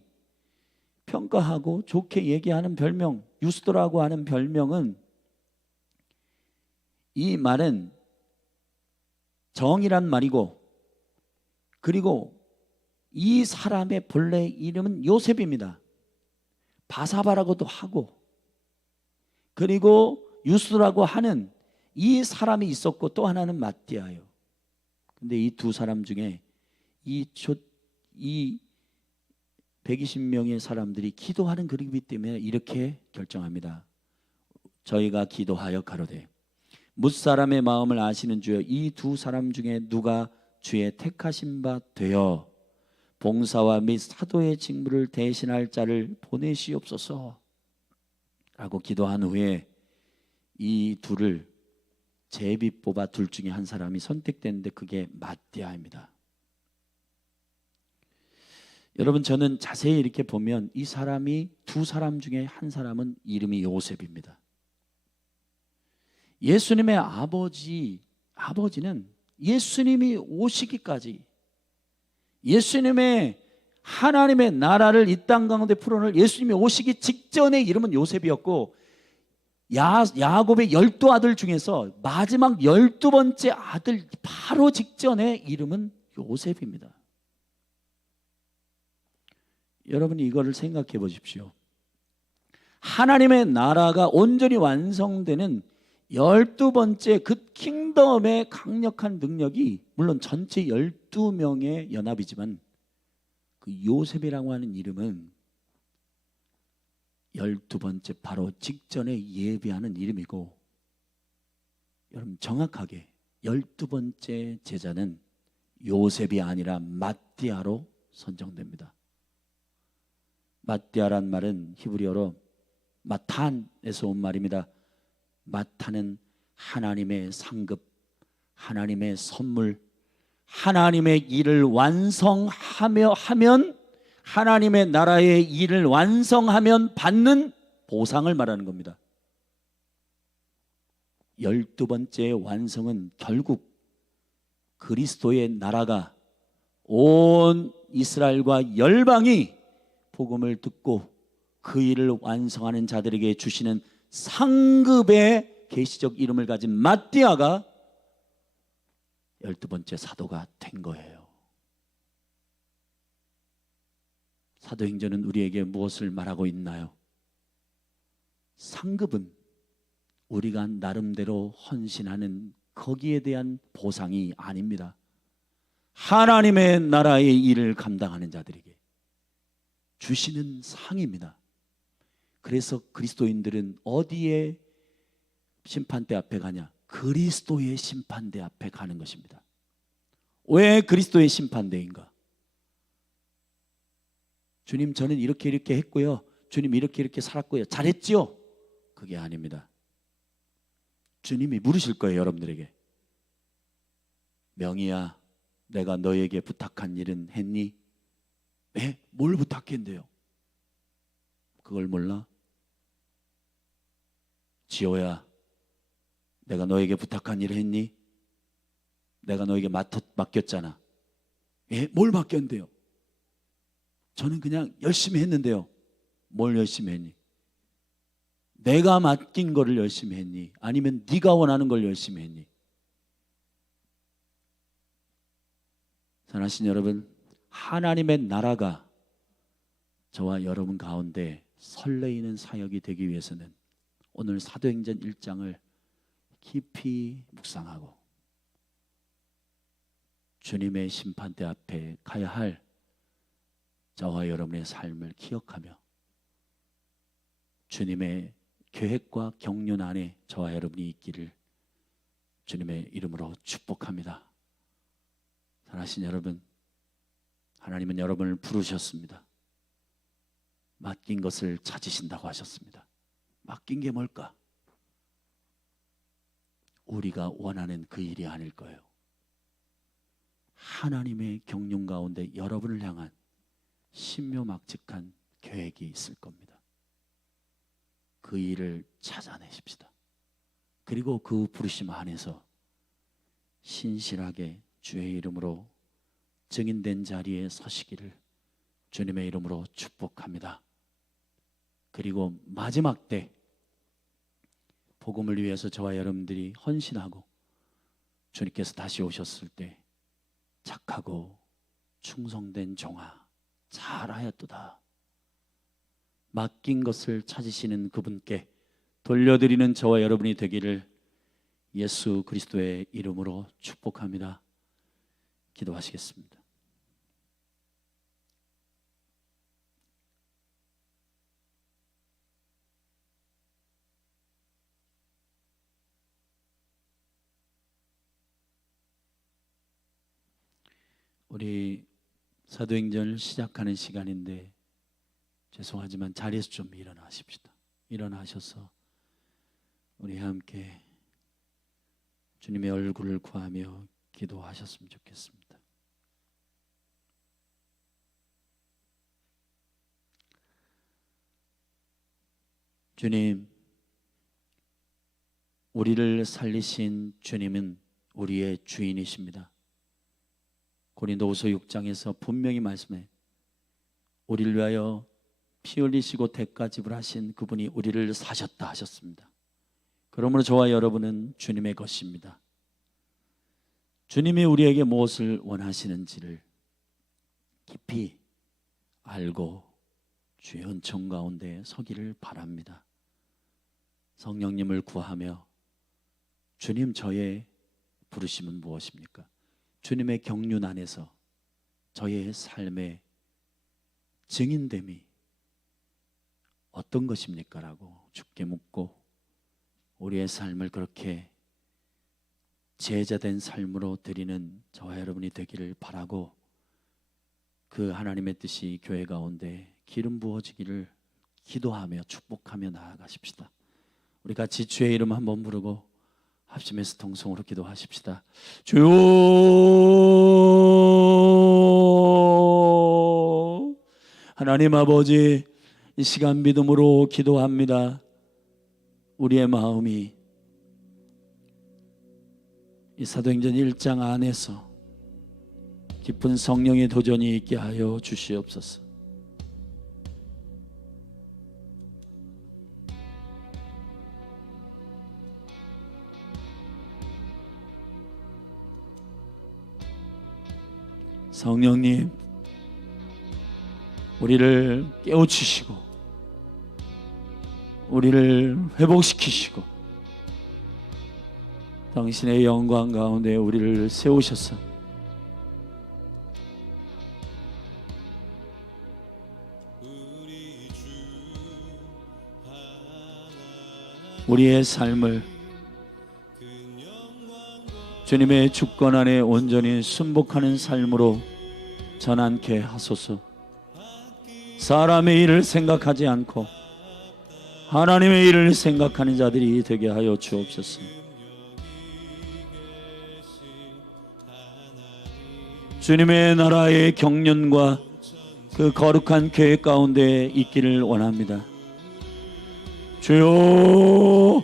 평가하고 좋게 얘기하는 별명, 유스도라고 하는 별명은, 이 말은 정이란 말이고, 그리고 이 사람의 본래 이름은 요셉입니다. 바사바라고도 하고, 그리고 유스라고 하는 이 사람이 있었고, 또 하나는 마띠아예요. 근데 이 두 사람 중에 이 120명의 사람들이 기도하는 그룹이기 때문에 이렇게 결정합니다. 저희가 기도하여 가로되 뭇사람의 마음을 아시는 주여, 이 두 사람 중에 누가 주의 택하신 바 되어 봉사와 및 사도의 직무를 대신할 자를 보내시옵소서 라고 기도한 후에 이 둘을 제비 뽑아 둘 중에 한 사람이 선택됐는데 그게 마띠아입니다. 여러분, 저는 자세히 이렇게 보면 이 사람이 두 사람 중에 한 사람은 이름이 요셉입니다. 예수님의 아버지는 예수님이 오시기까지, 예수님의 하나님의 나라를 이 땅 가운데 풀어놓을 예수님이 오시기 직전의 이름은 요셉이었고, 야곱의 12아들 중에서 마지막 12번째 아들 바로 직전의 이름은 요셉입니다. 여러분이 이거를 생각해 보십시오. 하나님의 나라가 온전히 완성되는 12번째 그 킹덤의 강력한 능력이, 물론 전체 12명의 연합이지만 그 요셉이라고 하는 이름은 12번째 바로 직전에 예비하는 이름이고, 여러분 정확하게 12번째 제자는 요셉이 아니라 마띠아로 선정됩니다. 마띠아란 말은 히브리어로 마탄에서 온 말입니다. 마탄은 하나님의 상급, 하나님의 선물, 하나님의 일을 완성하며 하면, 하나님의 나라의 일을 완성하면 받는 보상을 말하는 겁니다. 12번째 완성은 결국 그리스도의 나라가 온 이스라엘과 열방이 복음을 듣고 그 일을 완성하는 자들에게 주시는 상급의 계시적 이름을 가진 마띠아가 12번째 사도가 된 거예요. 사도행전은 우리에게 무엇을 말하고 있나요? 상급은 우리가 나름대로 헌신하는 거기에 대한 보상이 아닙니다. 하나님의 나라의 일을 감당하는 자들에게 주시는 상입니다. 그래서 그리스도인들은 어디에 심판대 앞에 가냐? 그리스도의 심판대 앞에 가는 것입니다. 왜 그리스도의 심판대인가? 주님, 저는 이렇게 했고요. 주님, 이렇게 살았고요. 잘했지요? 그게 아닙니다. 주님이 물으실 거예요, 여러분들에게. 명희야, 내가 너에게 부탁한 일은 했니? 네? 뭘 부탁했는데요? 그걸 몰라? 지호야, 내가 너에게 부탁한 일을 했니? 내가 너에게 맡겼잖아. 예? 뭘 맡겼는데요? 저는 그냥 열심히 했는데요. 뭘 열심히 했니? 내가 맡긴 거를 열심히 했니? 아니면 네가 원하는 걸 열심히 했니? 사랑하신 여러분, 하나님의 나라가 저와 여러분 가운데 설레이는 사역이 되기 위해서는 오늘 사도행전 1장을 깊이 묵상하고 주님의 심판대 앞에 가야 할 저와 여러분의 삶을 기억하며 주님의 계획과 경륜 안에 저와 여러분이 있기를 주님의 이름으로 축복합니다. 사랑하신 여러분, 하나님은 여러분을 부르셨습니다. 맡긴 것을 찾으신다고 하셨습니다. 맡긴 게 뭘까? 우리가 원하는 그 일이 아닐 거예요. 하나님의 경륜 가운데 여러분을 향한 신묘막측한 계획이 있을 겁니다. 그 일을 찾아내십시다. 그리고 그 부르심 안에서 신실하게 주의 이름으로 증인된 자리에 서시기를 주님의 이름으로 축복합니다. 그리고 마지막 때 복음을 위해서 저와 여러분들이 헌신하고 주님께서 다시 오셨을 때 착하고 충성된 종아 잘하였도다. 맡긴 것을 찾으시는 그분께 돌려드리는 저와 여러분이 되기를 예수 그리스도의 이름으로 축복합니다. 기도하시겠습니다. 우리 사도행전을 시작하는 시간인데 죄송하지만 자리에서 좀 일어나십시다. 일어나셔서 우리 함께 주님의 얼굴을 구하며 기도하셨으면 좋겠습니다. 주님, 우리를 살리신 주님은 우리의 주인이십니다. 고린도후서 6장에서 분명히 말씀해 우리를 위하여 피 흘리시고 대가 지불하신 그분이 우리를 사셨다 하셨습니다. 그러므로 저와 여러분은 주님의 것입니다. 주님이 우리에게 무엇을 원하시는지를 깊이 알고 주의 은총 가운데 서기를 바랍니다. 성령님을 구하며 주님, 저의 부르심은 무엇입니까? 주님의 경륜 안에서 저의 삶의 증인됨이 어떤 것입니까? 라고 주께 묻고 우리의 삶을 그렇게 제자된 삶으로 드리는 저와 여러분이 되기를 바라고, 그 하나님의 뜻이 교회 가운데 기름 부어지기를 기도하며 축복하며 나아가십시다. 우리 같이 주의 이름 한번 부르고 합심해서 통성으로 기도하십시다. 주여, 하나님 아버지, 이 시간 믿음으로 기도합니다. 우리의 마음이 이 사도행전 1장 안에서 깊은 성령의 도전이 있게 하여 주시옵소서. 성령님, 우리를 깨우치시고 우리를 회복시키시고 당신의 영광 가운데 우리를 세우셔서 우리의 삶을 주님의 주권 안에 온전히 순복하는 삶으로 전환케 하소서. 사람의 일을 생각하지 않고 하나님의 일을 생각하는 자들이 되게 하여 주옵소서. 주님의 나라의 경륜과 그 거룩한 계획 가운데 있기를 원합니다. 주여,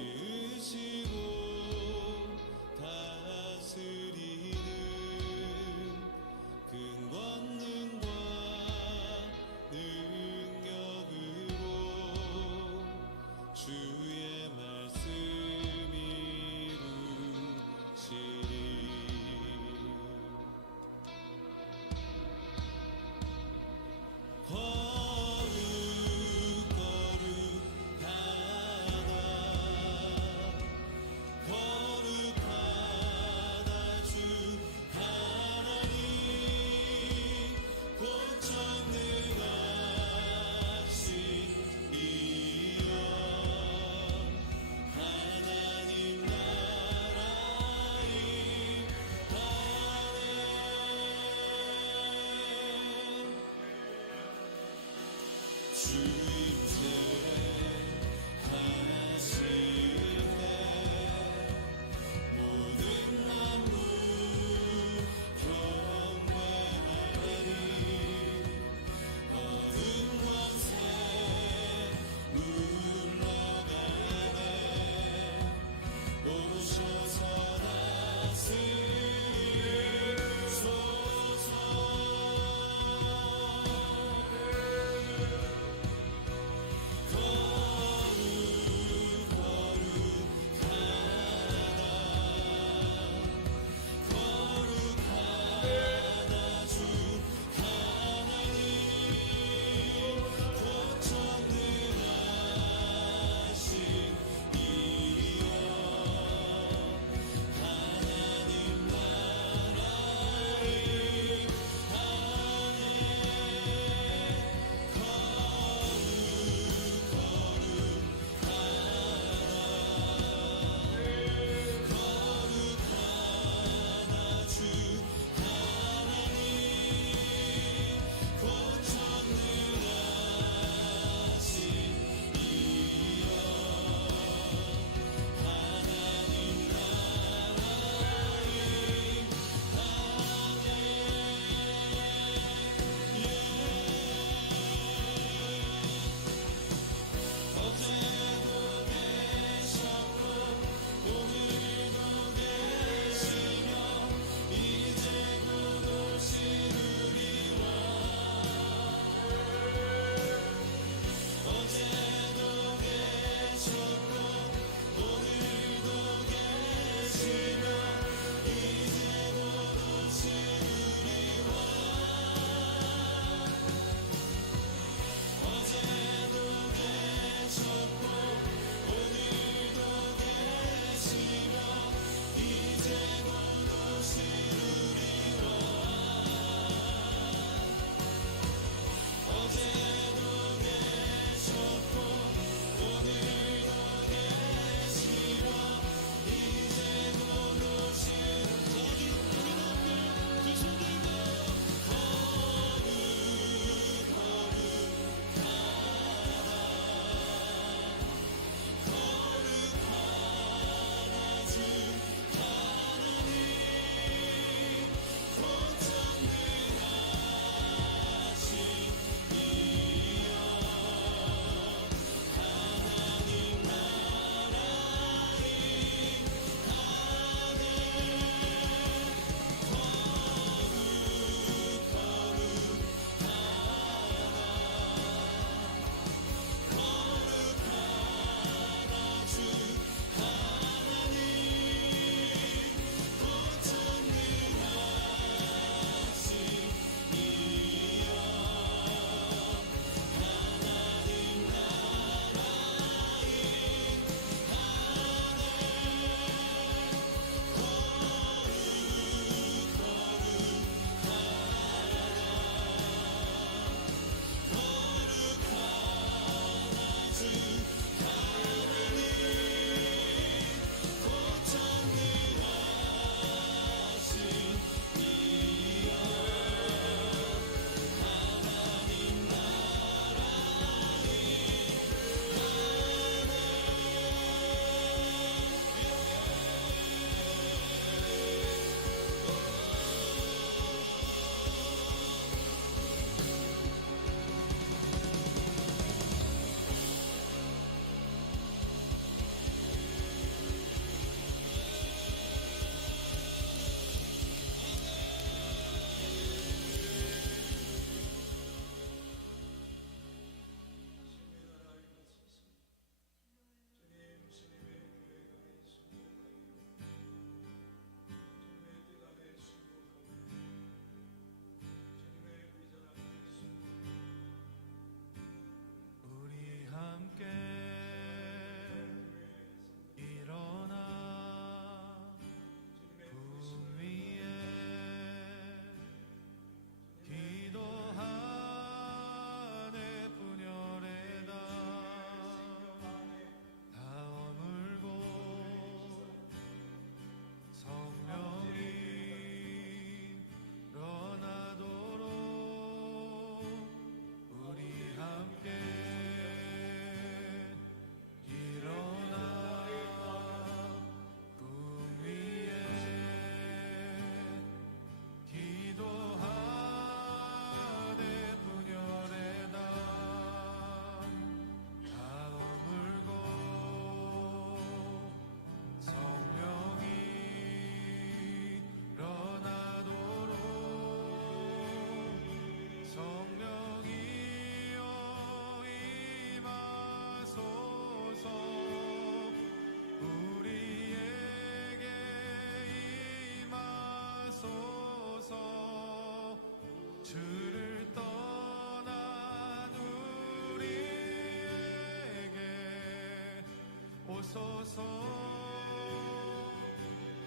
오소서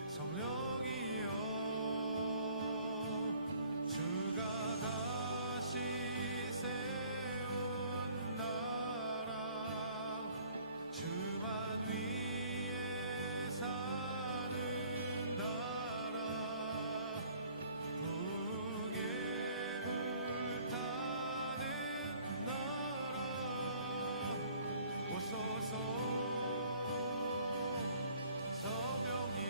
성령이여 주가 다시 세운 나라 주만 위에 사는 나라 북에 불타는 나라 오소서 성령님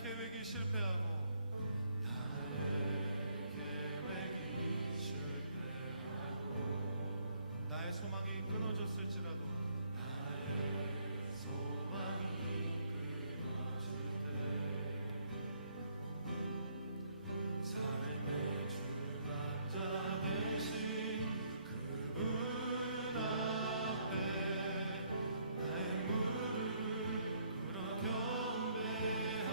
나의 계획이 실패하고 나의 소망이 끊어졌을지라도 삶의 주관자 되신 그분 앞에 나의 무릎을 꿇어 경배하네.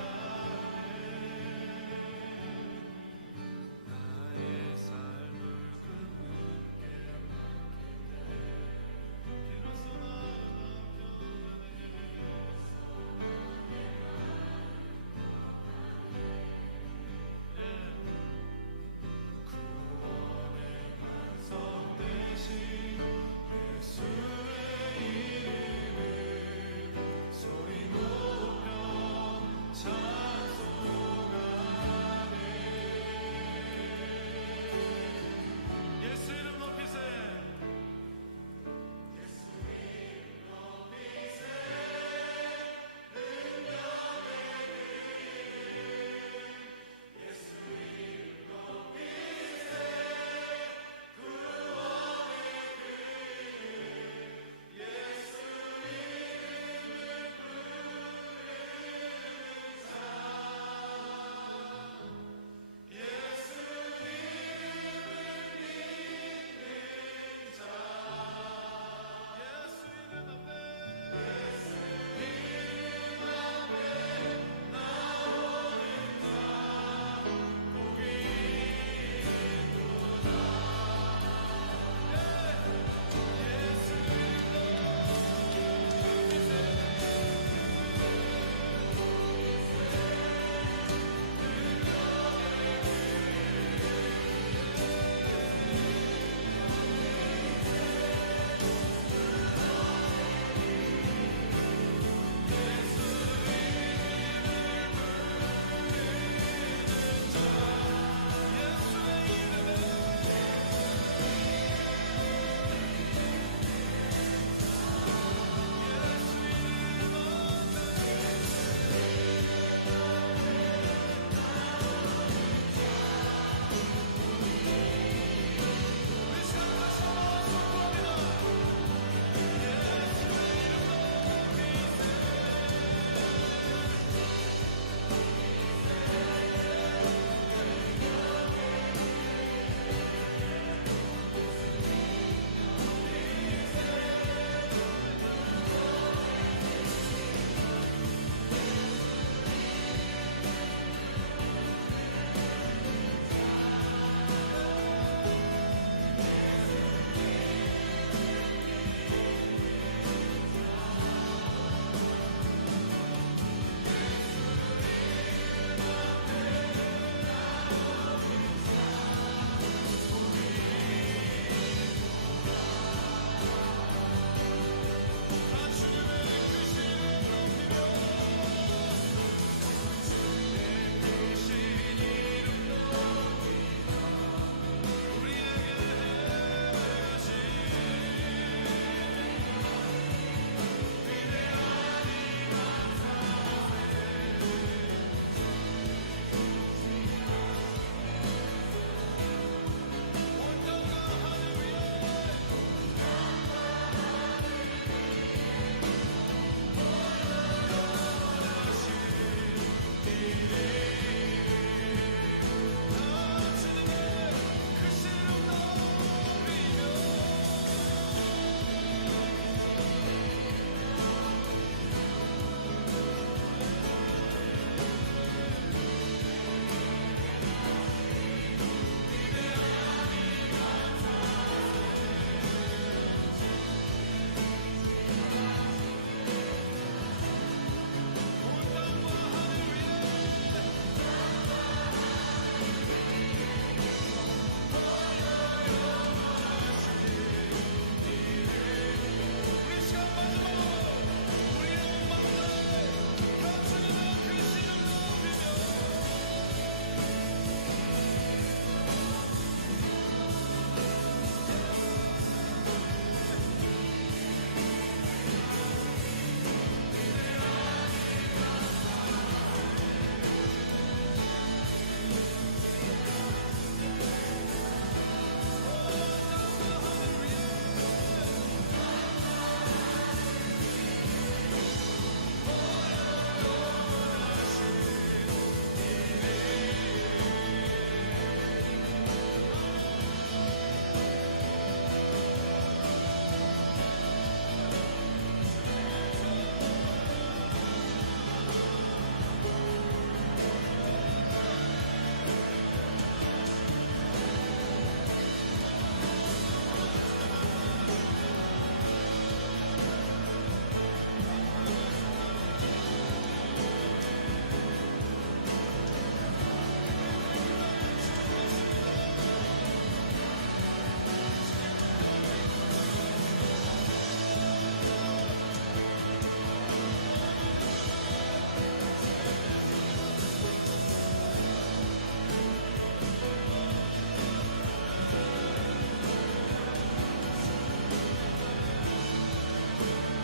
주님